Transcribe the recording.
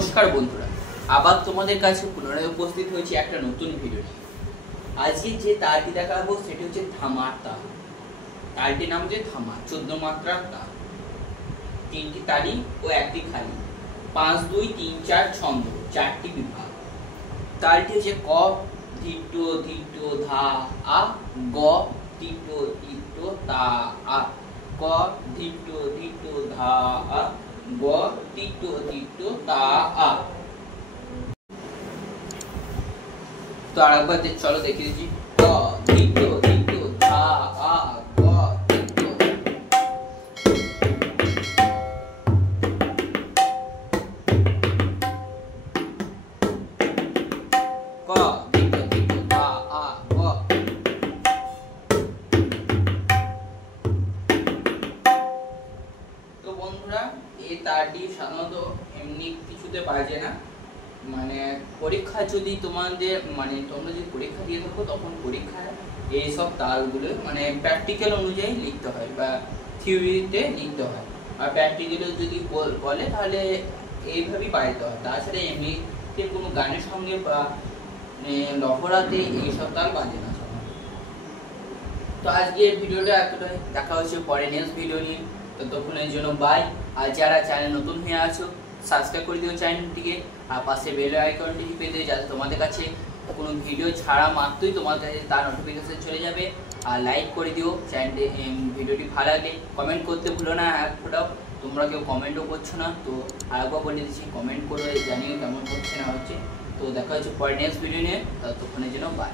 নমস্কার বন্ধুরা, আবার তোমাদের কাছে পুনরায় উপস্থিত হয়েছে একটা নতুন ভিডিও। আজকে যে তারটি দেখাবো সেটি হচ্ছে ধামার তার। তারটির নাম হচ্ছে ধামা, 14 মাত্রার তার, 3টি তালি ও একটি খালি, 5 2 3 4 ছন্দ, 4টি বিভাগ। তালটি হচ্ছে ক ধিট ধিট ধা আ, গ ধিট ধিট তা আ, ক ধিট ধিট ধা আ, গ ধিট ধিট তা আ। তো আরেকবার চলো দেখিয়ে দিচ্ছি। ক ধিট ধিট ধা আ, গ ধিট ক ধিট ধিট ধা আ, গ। তো বন্ধুরা, এই তারটি সাধারণত এমনি কিছুতে বাজে না, মানে পরীক্ষা যদি তোমাদের তোমরা যদি পরীক্ষা দিয়ে থাকো তখন পরীক্ষায় এইসব তালগুলো প্র্যাকটিক্যাল অনুযায়ী লিখতে হয় বা থিওরিতে লিখতে হয়। আর প্র্যাকটিক্যালে যদি বলে তাহলে এইভাবেই বাজাতে হয়, তাছাড়া এমনিতে কোনো গানের সঙ্গে বা লহরাতে এইসব তাল বাজে না। তো আজকের ভিডিওটা এতটাই, দেখা হচ্ছে পরে নেক্সট ভিডিও নিয়ে। ততক্ষণের জন্য বাই। আর যারা চ্যানেল নতুন হয়ে আছো সাবস্ক্রাইব করে দিও চ্যানেলটিকে, আর পাশে বেল আইকনটি টিপে দিও যাতে তোমাদের কাছে কোনো ভিডিও ছাড়া মাত্রই তোমার কাছে তার নোটিফিকেশন চলে যাবে। আর লাইক করে দিও চ্যানেলটি, ভিডিওটি ভালো লাগলে কমেন্ট করতে ভুলো না। এক ফোটাও তোমরা কেউ কমেন্টও করছো না, তো আরেকবার বলে দিচ্ছি কমেন্ট করে জানিও কেমন হচ্ছে না হচ্ছে। তো দেখা হচ্ছে পরে নেক্সট ভিডিও নিয়ে, ততক্ষণের জন্য বাই।